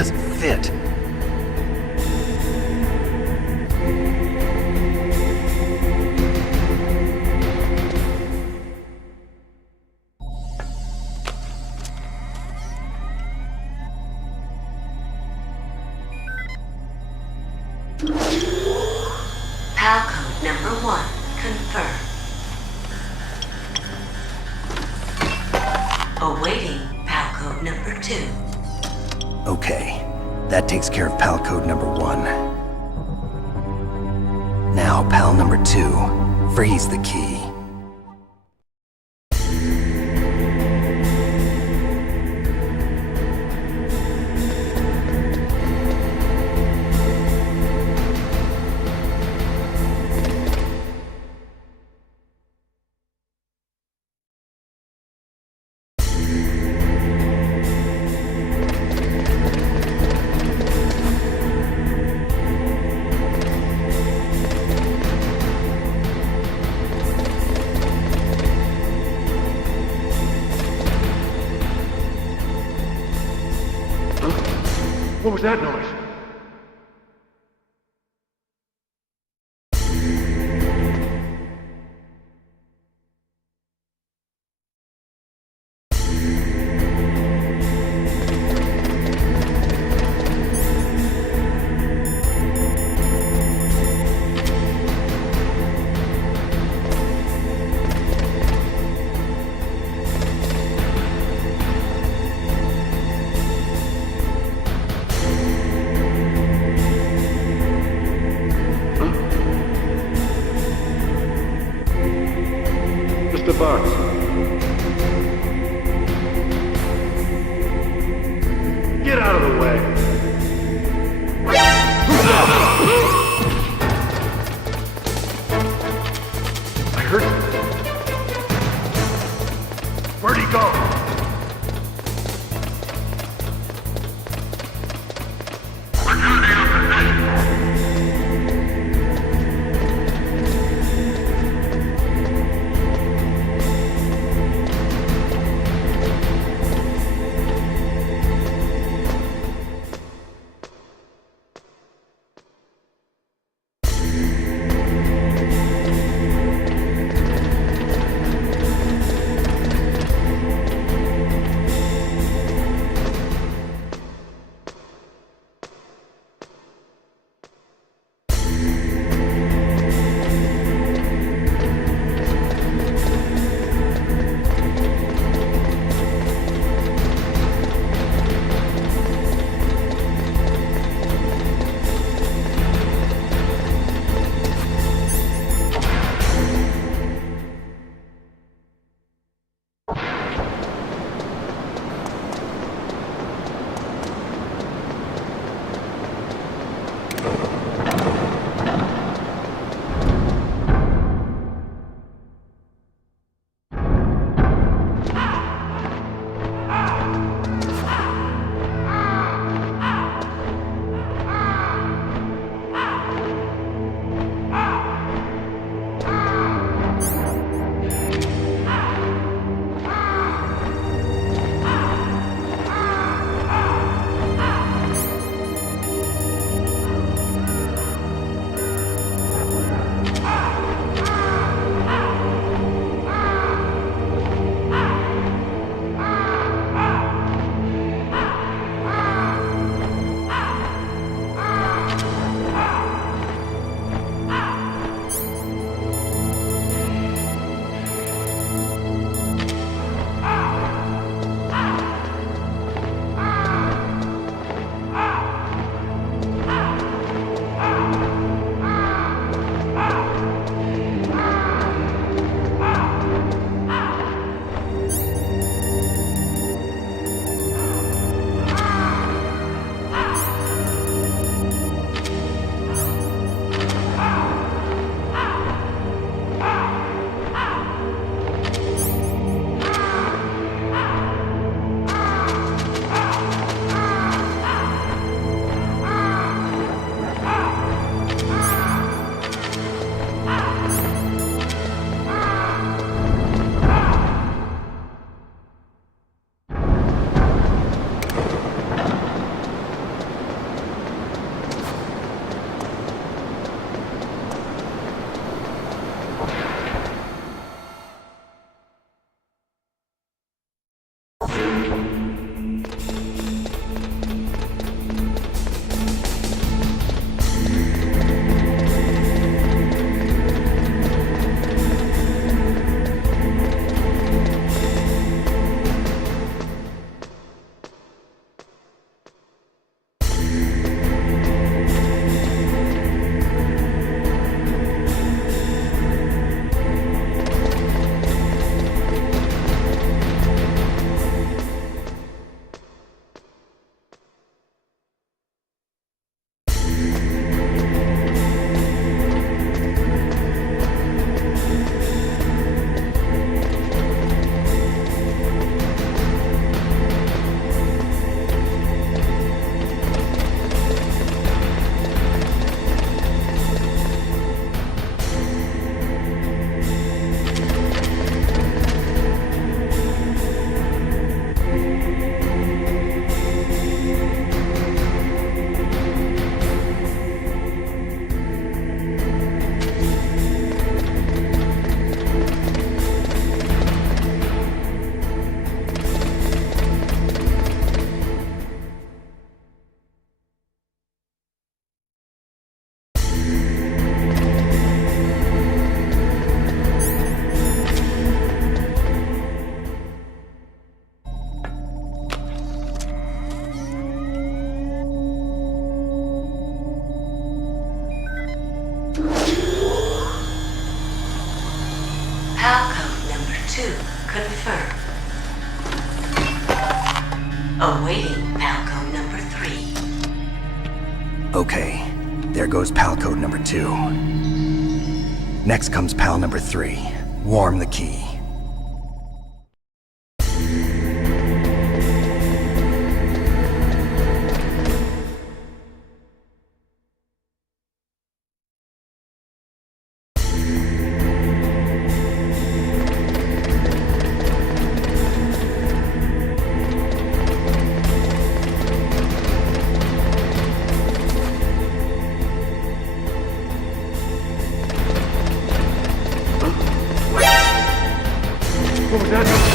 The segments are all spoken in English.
doesn't fit. PAL code number 1 confirmed. Awaiting PAL code number 2. Okay, that takes care of PAL code number 1. Now, PAL number 2, freeze the key. What was that noise? Mr. Box. Get out of the way. I heard something. Where'd he go? Awaiting Palco number 3. Okay, there goes pal code number 2. Next comes pal number 3. Warm the key. What was that?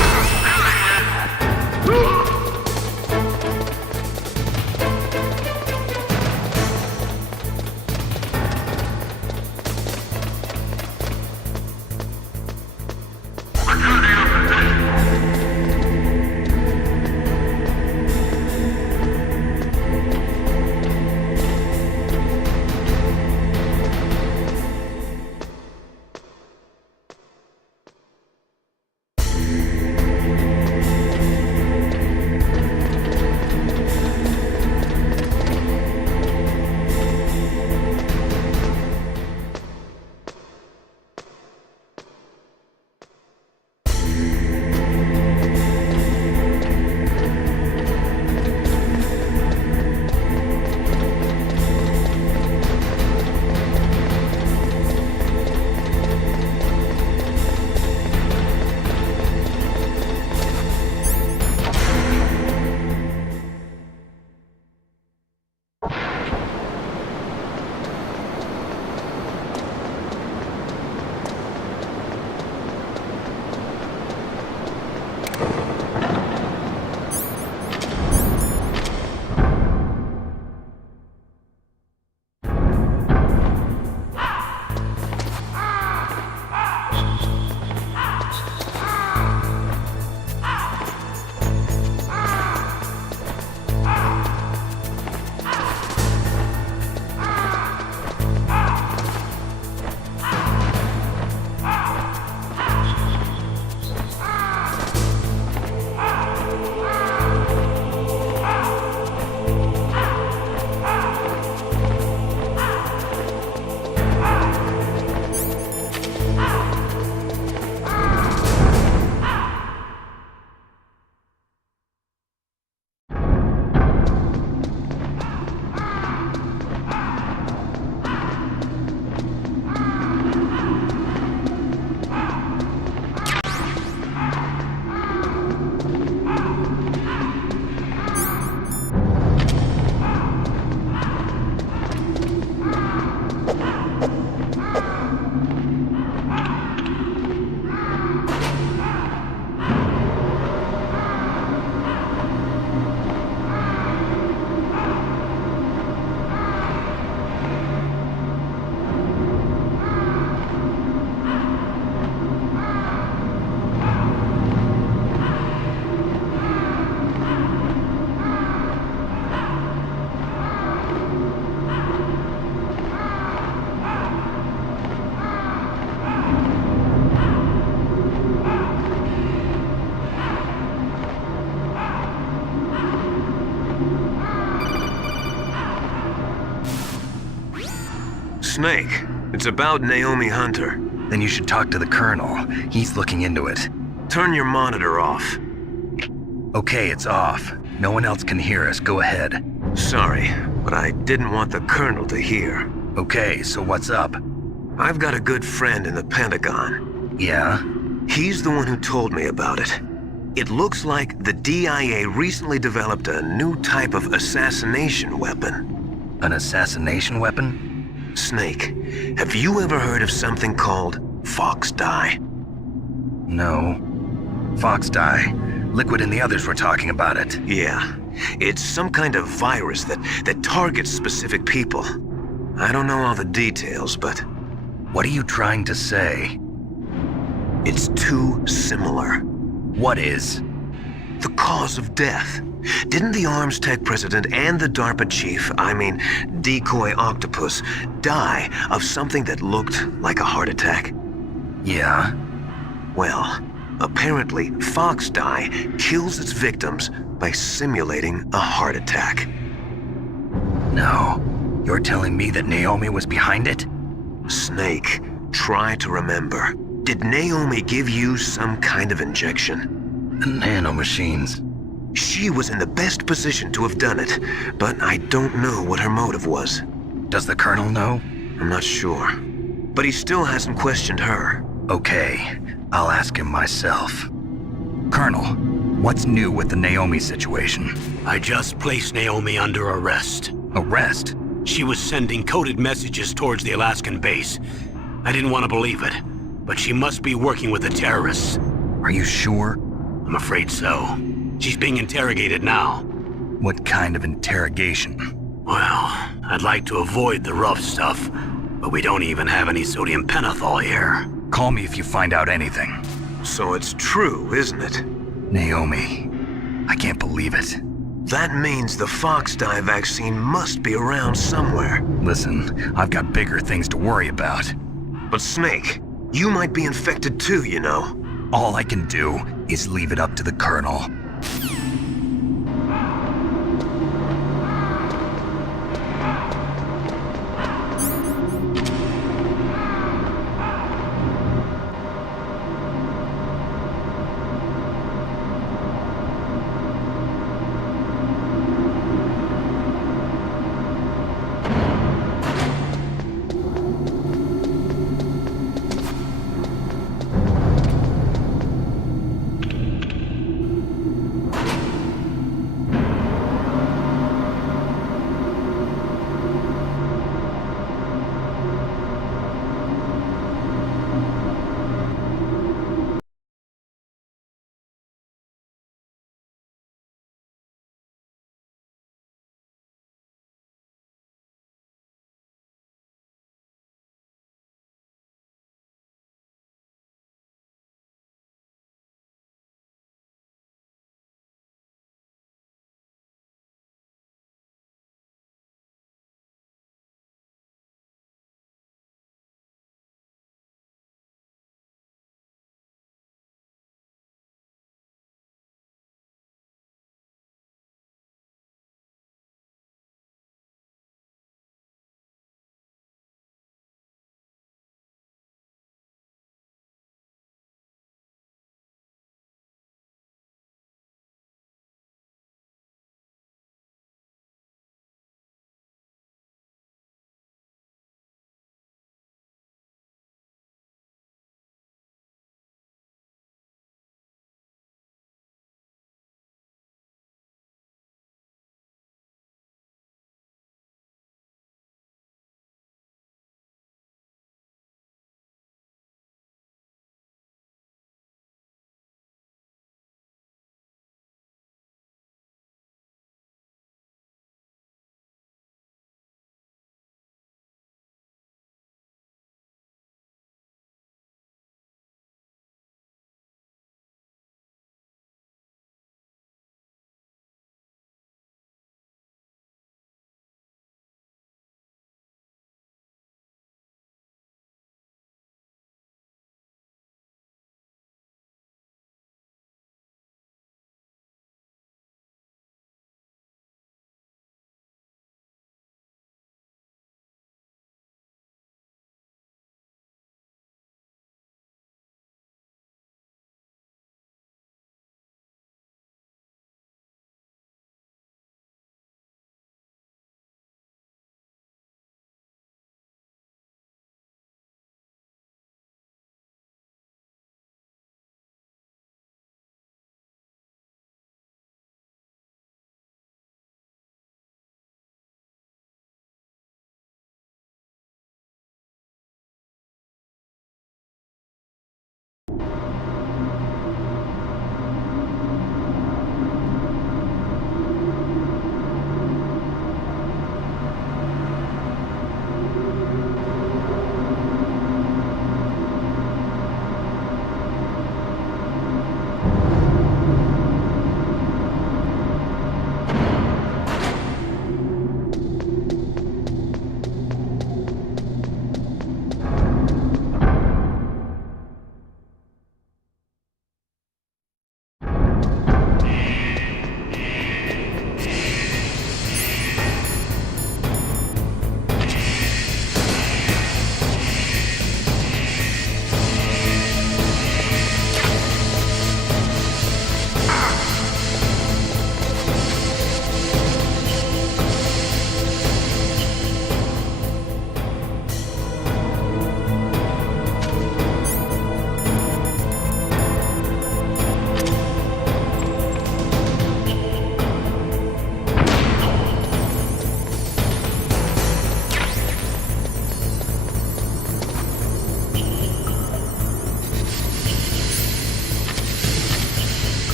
Snake, it's about Naomi Hunter. Then you should talk to the Colonel. He's looking into it. Turn your monitor off. Okay, it's off. No one else can hear us. Go ahead. Sorry, but I didn't want the Colonel to hear. Okay, so what's up? I've got a good friend in the Pentagon. Yeah? He's the one who told me about it. It looks like the DIA recently developed a new type of assassination weapon. An assassination weapon? Snake, have you ever heard of something called Fox Dye? No. Fox dye. Liquid and the others were talking about it. Yeah. It's some kind of virus that targets specific people. I don't know all the details, but What are you trying to say? it's too similar. What is? The cause of death. Didn't the Arms Tech president and the DARPA chief, Decoy Octopus, die of something that looked like a heart attack? Yeah? Well, Apparently, fox dye kills its victims by simulating a heart attack. No. You're telling me that Naomi was behind it? Snake, try to remember. Did Naomi give you some kind of injection? The nanomachines. She was in the best position to have done it, but I don't know what her motive was. Does the Colonel know? I'm not sure. But he still hasn't questioned her. Okay, I'll ask him myself. Colonel, what's new with the Naomi situation? I just placed Naomi under arrest. Arrest? She was sending coded messages towards the Alaskan base. I didn't want to believe it, but she must be working with the terrorists. Are you sure? I'm afraid so. She's being interrogated now. What kind of interrogation? Well, I'd like to avoid the rough stuff, but we don't even have any sodium pentothal here. Call me if you find out anything. So it's true, isn't it? Naomi, I can't believe it. That means the fox dye vaccine must be around somewhere. Listen, I've got bigger things to worry about. But Snake, you might be infected too, you know. All I can do is leave it up to the Colonel.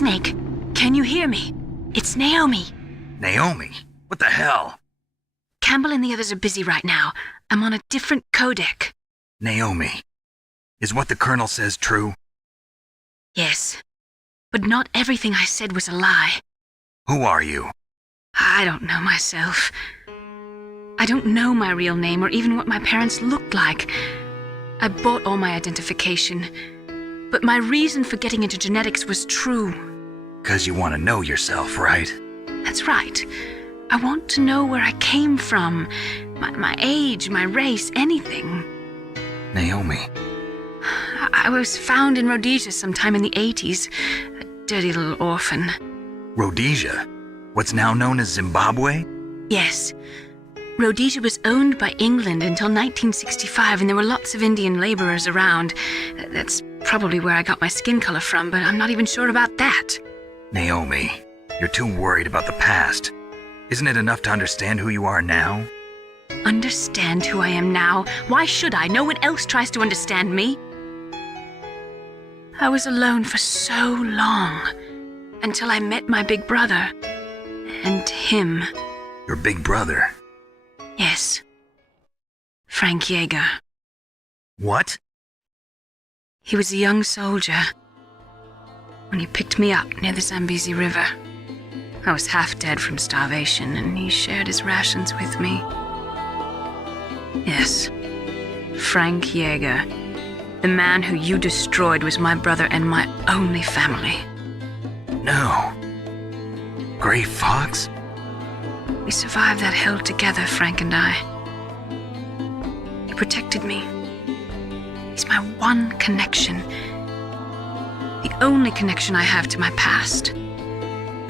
Snake, can you hear me? It's Naomi. Naomi? What the hell? Campbell and the others are busy right now. I'm on a different codec. Naomi, is what the Colonel says true? Yes, but not everything I said was a lie. Who are you? I don't know myself. I don't know my real name or even what my parents looked like. I bought all my identification, but my reason for getting into genetics was true. 'Cause you want to know yourself, right? That's right. I want to know where I came from, my age, my race, anything. Naomi. I was found in Rhodesia sometime in the 80s, a dirty little orphan. Rhodesia? What's now known as Zimbabwe? Yes. Rhodesia was owned by England until 1965, and there were lots of Indian laborers around. That's probably where I got my skin color from, but I'm not even sure about that. Naomi, you're too worried about the past. Isn't it enough to understand who you are now? Understand who I am now? Why should I? No one else tries to understand me. I was alone for so long, until I met my big brother. And him. Your big brother? Yes. Frank Yeager. What? He was a young soldier when he picked me up near the Zambezi River. I was half dead from starvation, and he shared his rations with me. Yes, Frank Yeager. The man who you destroyed was my brother and my only family. No. Gray Fox? We survived that hell together, Frank and I. He protected me. He's my one connection. The only connection I have to my past.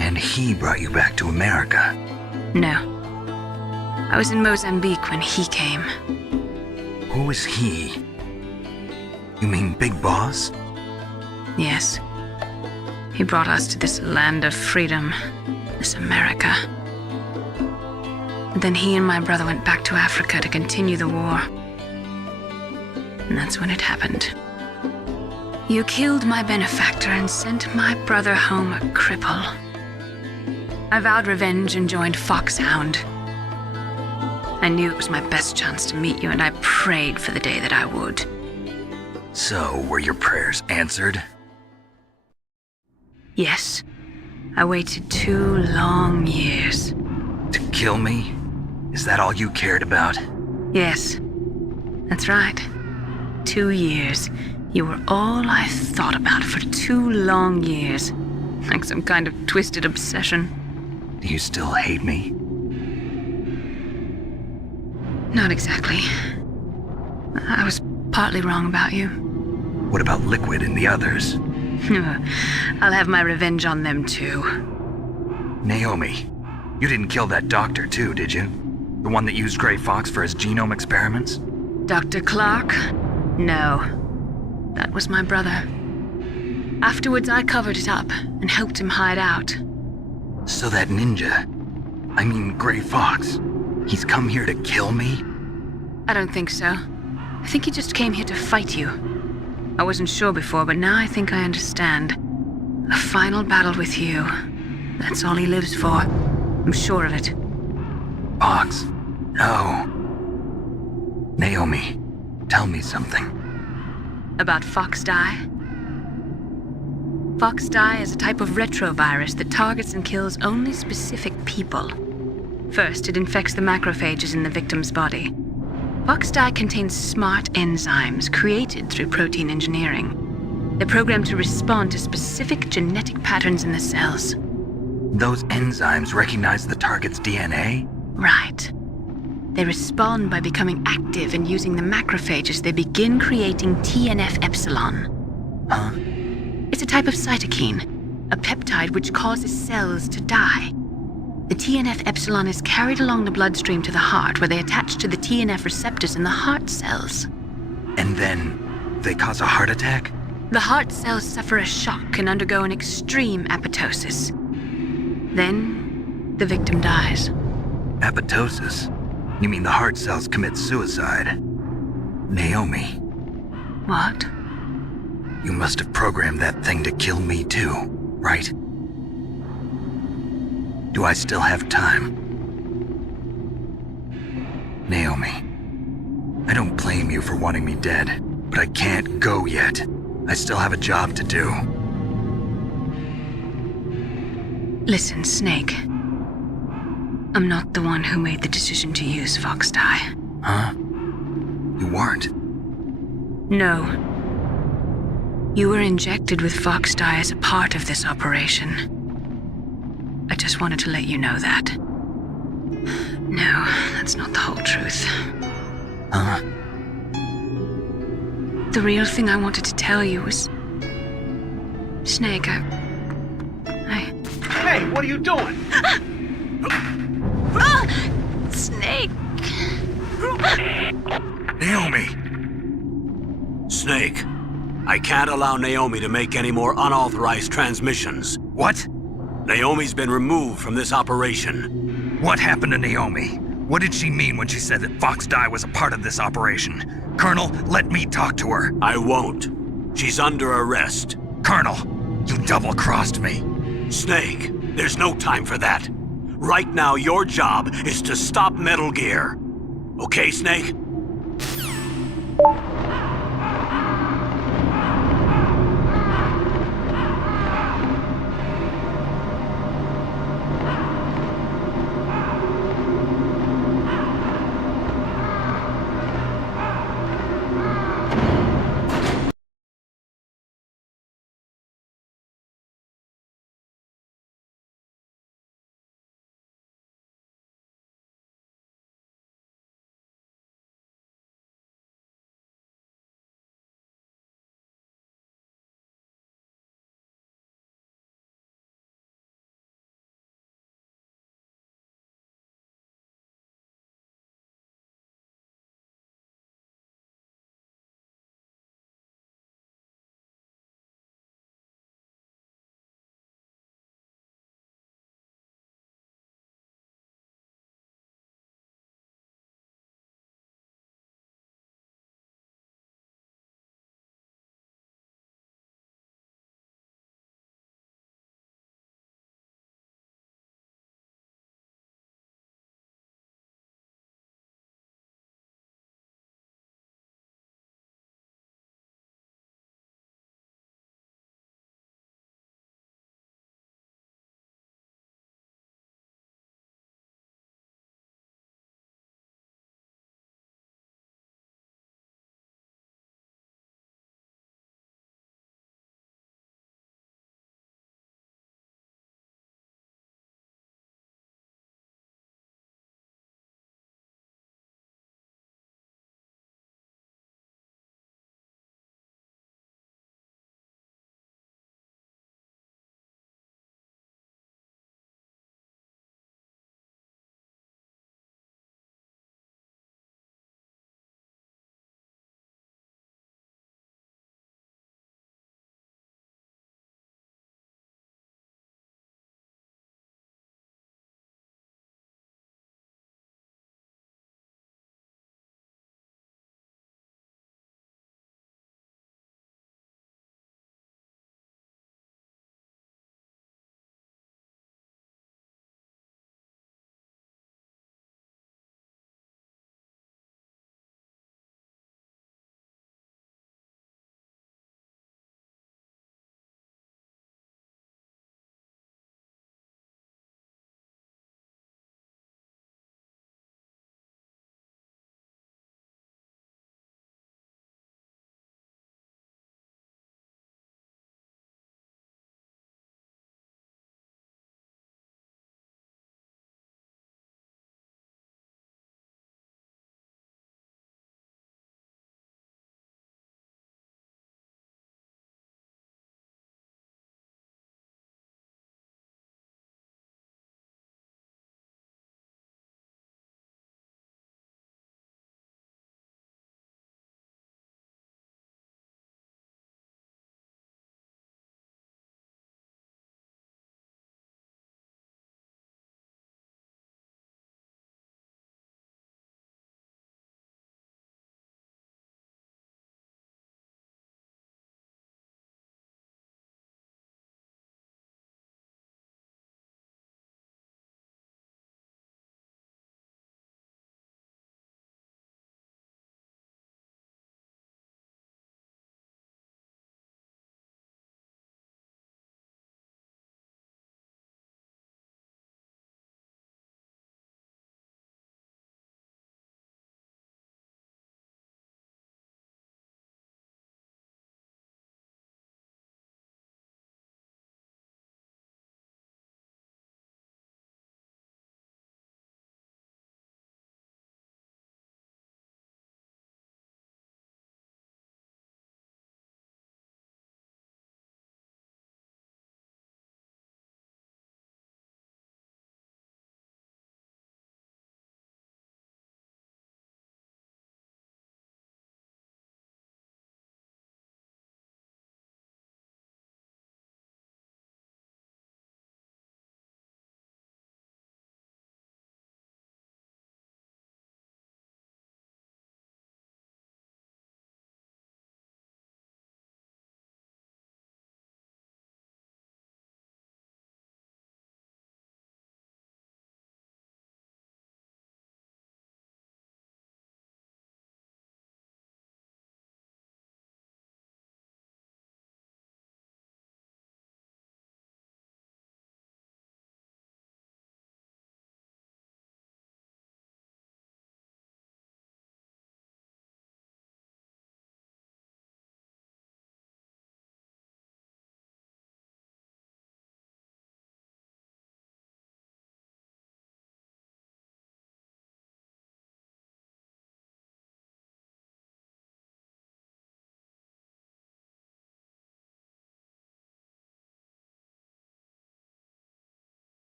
And he brought you back to America? No. I was in Mozambique when he came. Who is he? You mean Big Boss? Yes. He brought us to this land of freedom, this America. And then he and my brother went back to Africa to continue the war. And that's when it happened. You killed my benefactor and sent my brother home a cripple. I vowed revenge and joined Foxhound. I knew it was my best chance to meet you, and I prayed for the day that I would. So, were your prayers answered? Yes. I waited 2 long years. To kill me? Is that all you cared about? Yes. That's right. 2 years. You were all I thought about for 2 long years. Like some kind of twisted obsession. Do you still hate me? Not exactly. I was partly wrong about you. What about Liquid and the others? I'll have my revenge on them too. Naomi, you didn't kill that doctor too, did you? The one that used Gray Fox for his genome experiments? Dr. Clark? No. That was my brother. Afterwards, I covered it up and helped him hide out. So that ninja, I mean Gray Fox, he's come here to kill me? I don't think so. I think he just came here to fight you. I wasn't sure before, but now I think I understand. A final battle with you. That's all he lives for. I'm sure of it. Fox, no. Naomi, tell me something. About FoxDie? FoxDie is a type of retrovirus that targets and kills only specific people. First, it infects the macrophages in the victim's body. FoxDie contains smart enzymes created through protein engineering. They're programmed to respond to specific genetic patterns in the cells. Those enzymes recognize the target's DNA? Right. They respond by becoming active and using the macrophages. They begin creating TNF-epsilon. Huh? It's a type of cytokine, a peptide which causes cells to die. The TNF-epsilon is carried along the bloodstream to the heart, where they attach to the TNF receptors in the heart cells. And then they cause a heart attack? The heart cells suffer a shock and undergo an extreme apoptosis. Then, the victim dies. Apoptosis? You mean the heart cells commit suicide? Naomi, What? you must have programmed that thing to kill me too. right? Do I still have time? Naomi, I don't blame you for wanting me dead, but I can't go yet. I still have a job to do. Listen, Snake. I'm not the one who made the decision to use Foxdie. Huh? You weren't? No. You were injected with Foxdie as a part of this operation. I just wanted to let you know that. No, that's not the whole truth. Huh? The real thing I wanted to tell you was... Snake, I... Hey, what are you doing? Snake! Naomi! Snake, I can't allow Naomi to make any more unauthorized transmissions. What? Naomi's been removed from this operation. What happened to Naomi? What did she mean when she said that Foxdie was a part of this operation? Colonel, let me talk to her. I won't. She's under arrest. Colonel, you double-crossed me. Snake, there's no time for that. Right now, your job is to stop Metal Gear. Okay, Snake?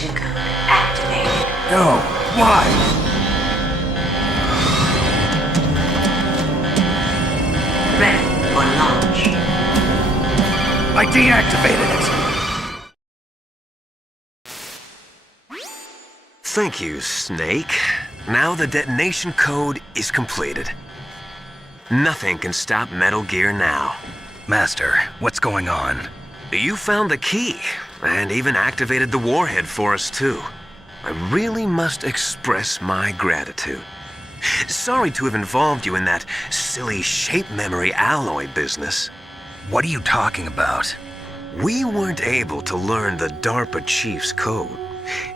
detonation code activated. No, why? Ready for launch. I deactivated it. Thank you, Snake. Now the detonation code is completed. Nothing can stop Metal Gear now. Master, what's going on? You found the key, and even activated the warhead for us, too. I really must express my gratitude. Sorry to have involved you in that silly shape memory alloy business. What are you talking about? We weren't able to learn the DARPA chief's code.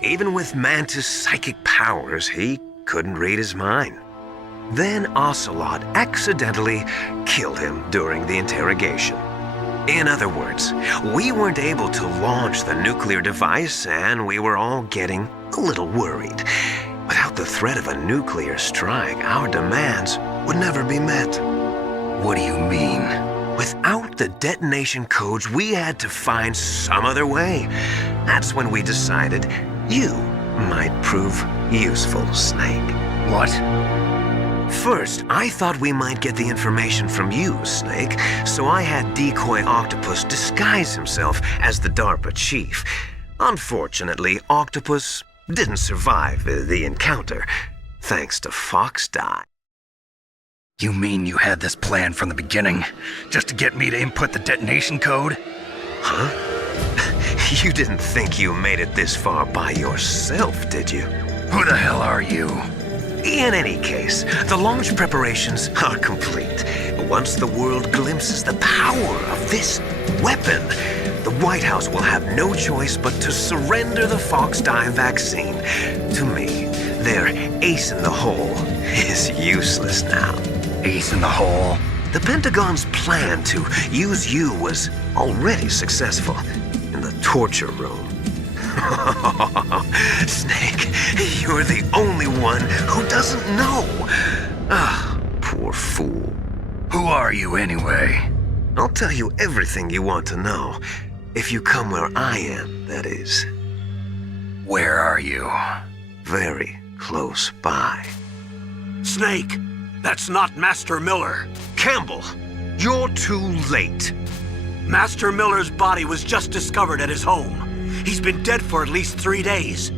Even with Mantis' psychic powers, he couldn't read his mind. Then Ocelot accidentally killed him during the interrogation. In other words, we weren't able to launch the nuclear device, and we were all getting a little worried. Without the threat of a nuclear strike, our demands would never be met. What do you mean? Without the detonation codes, we had to find some other way. That's when we decided you might prove useful, Snake. What? First, I thought we might get the information from you, Snake, so I had Decoy Octopus disguise himself as the DARPA chief. Unfortunately, Octopus didn't survive the encounter, thanks to Fox Die. You mean you had this plan from the beginning, just to get me to input the detonation code? Huh? You didn't think you made it this far by yourself, did you? Who the hell are you? In any case, the launch preparations are complete. Once the world glimpses the power of this weapon, the White House will have no choice but to surrender the Fox Die vaccine to me. Their ace in the hole is useless now. Ace in the hole? The Pentagon's plan to use you was already successful in the torture room. Snake, you're the only one who doesn't know. Ah, poor fool. Who are you anyway? I'll tell you everything you want to know. If you come where I am, that is. Where are you? Very close by. Snake, that's not Master Miller. Campbell, you're too late. Master Miller's body was just discovered at his home. He's been dead for at least 3 days.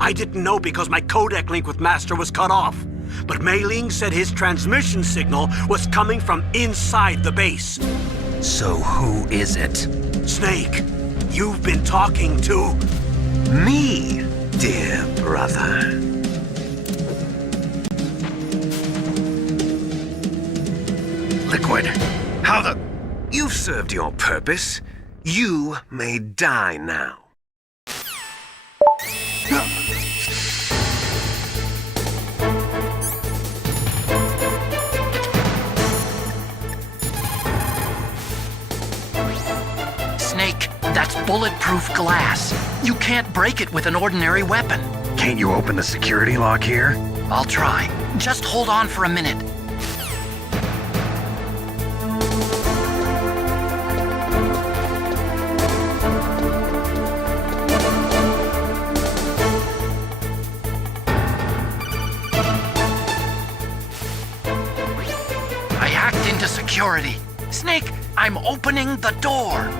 I didn't know because my codec link with Master was cut off. But Mei Ling said his transmission signal was coming from inside the base. So who is it? Snake, you've been talking to... Me, dear brother. Liquid. How the... You've served your purpose. You may die now. Snake, that's bulletproof glass. You can't break it with an ordinary weapon. Can't you open the security lock here? I'll try. Just hold on for a minute. I hacked into security. Snake, I'm opening the door.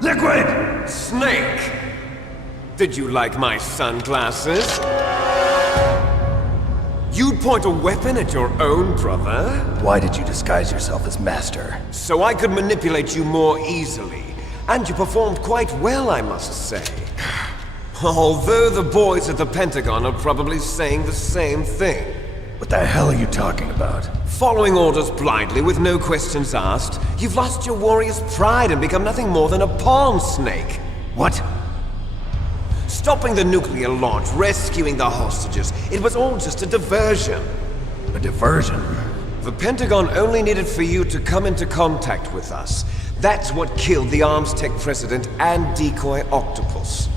Liquid! Snake! Did you like my sunglasses? You'd point a weapon at your own brother? Why did you disguise yourself as Master? So I could manipulate you more easily. And you performed quite well, I must say. Although the boys at the Pentagon are probably saying the same thing. What the hell are you talking about? Following orders blindly with no questions asked, you've lost your warrior's pride and become nothing more than a pawn, Snake. What? Stopping the nuclear launch, rescuing the hostages, it was all just a diversion. A diversion? The Pentagon only needed for you to come into contact with us. That's what killed the Armstech president and decoy Octopus.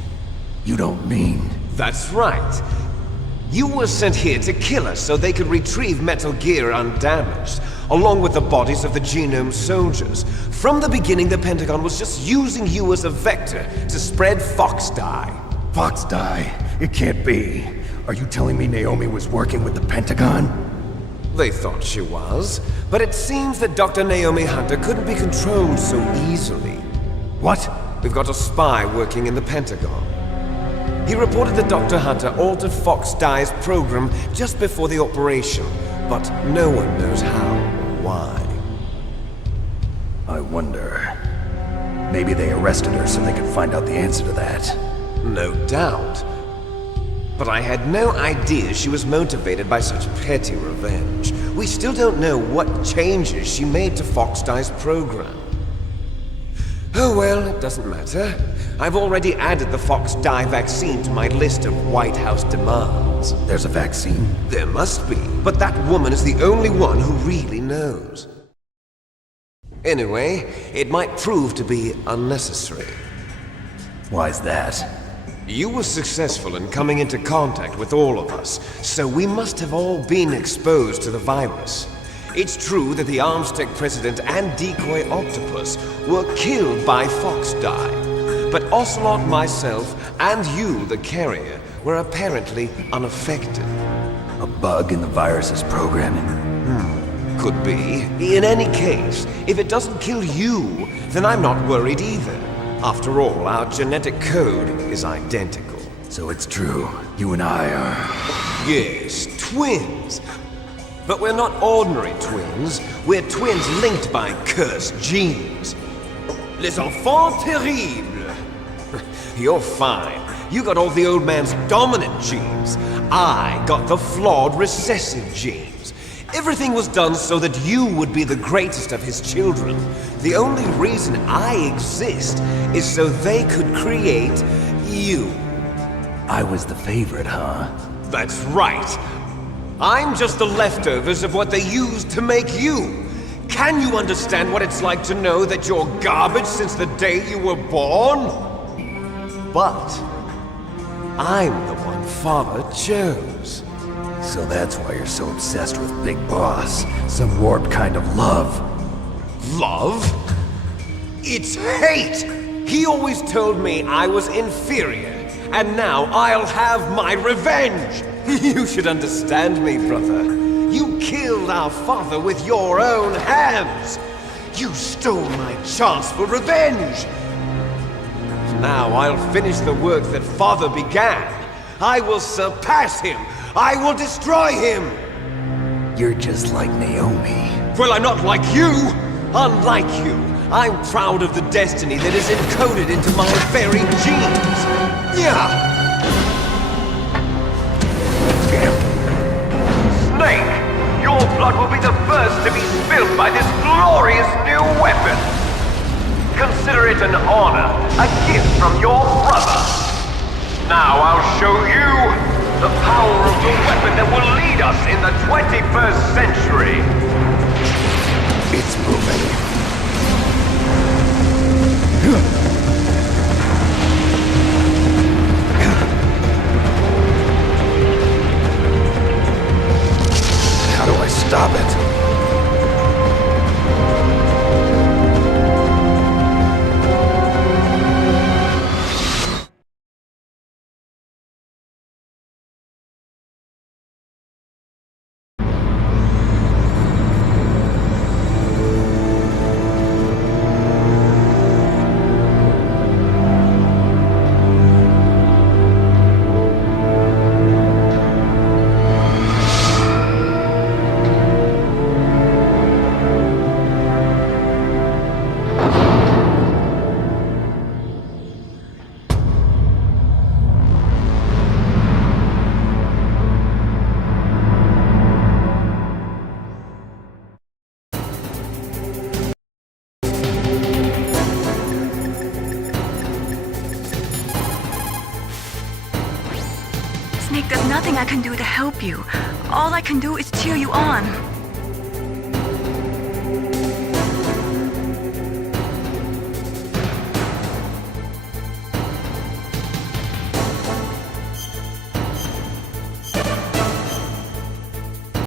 You don't mean... That's right. You were sent here to kill us so they could retrieve Metal Gear undamaged, along with the bodies of the Genome soldiers. From the beginning, the Pentagon was just using you as a vector to spread Fox Die. Fox Die? It can't be. Are you telling me Naomi was working with the Pentagon? They thought she was, but it seems that Dr. Naomi Hunter couldn't be controlled so easily. What? We've got a spy working in the Pentagon. He reported that Dr. Hunter altered Fox Die's program just before the operation, but no one knows how or why. I wonder... Maybe they arrested her so they could find out the answer to that. No doubt. But I had no idea she was motivated by such petty revenge. We still don't know what changes she made to Fox Die's program. Oh well, it doesn't matter. I've already added the Fox Die vaccine to my list of White House demands. There's a vaccine? There must be, but that woman is the only one who really knows. Anyway, it might prove to be unnecessary. Why's that? You were successful in coming into contact with all of us, so we must have all been exposed to the virus. It's true that the Armstech president and decoy Octopus were killed by Fox Die, but Ocelot, myself, and you, the carrier, were apparently unaffected. A bug in the virus's programming? Could be. In any case, if it doesn't kill you, then I'm not worried either. After all, our genetic code is identical. So it's true. You and I are... Yes, twins. But we're not ordinary twins. We're twins linked by cursed genes. Les enfants terribles. You're fine. You got all the old man's dominant genes. I got the flawed recessive genes. Everything was done so that you would be the greatest of his children. The only reason I exist is so they could create you. I was the favorite, huh? That's right. I'm just the leftovers of what they used to make you. Can you understand what it's like to know that you're garbage since the day you were born? But I'm the one Father chose. So that's why you're so obsessed with Big Boss. Some warped kind of love. Love? It's hate! He always told me I was inferior, and now I'll have my revenge! You should understand me, brother. You killed our father with your own hands! You stole my chance for revenge! Now I'll finish the work that Father began. I will surpass him! I will destroy him! You're just like Naomi. Well, I'm not like you! Unlike you, I'm proud of the destiny that is encoded into my very genes! Yeah! Snake! Your blood will be the first to be spilled by this glorious new weapon! Consider it an honor, a gift from your brother! Now I'll show you the power of the weapon that will lead us in the 21st century! It's moving. How do I stop it? I can do to help you. All I can do is cheer you on.